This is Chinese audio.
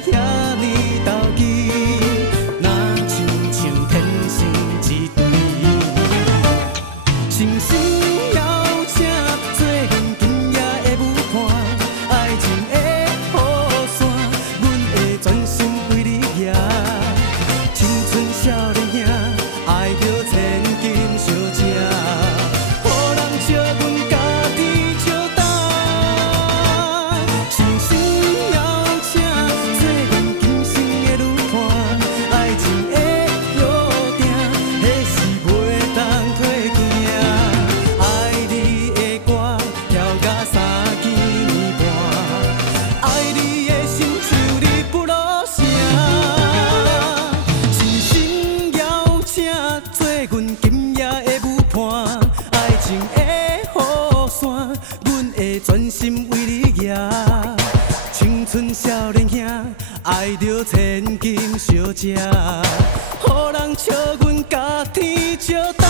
遐尼投机，若亲像天生一对，心心邀请做阮今夜的舞伴，爱情的雨伞，阮会专心为你举。青春少年兄，爱着千金小姐，予人笑阮家己笑胆。心心邀请做阮今生的女伴，爱情的约定，迄是袂当退行。爱你的歌跳甲3更暝半，爱你的心像你不落声。真心邀请做阮今夜的舞伴，爱情的雨伞，阮会专心为你举。青春少年兄，爱着千金小姐，予人笑阮家天笑。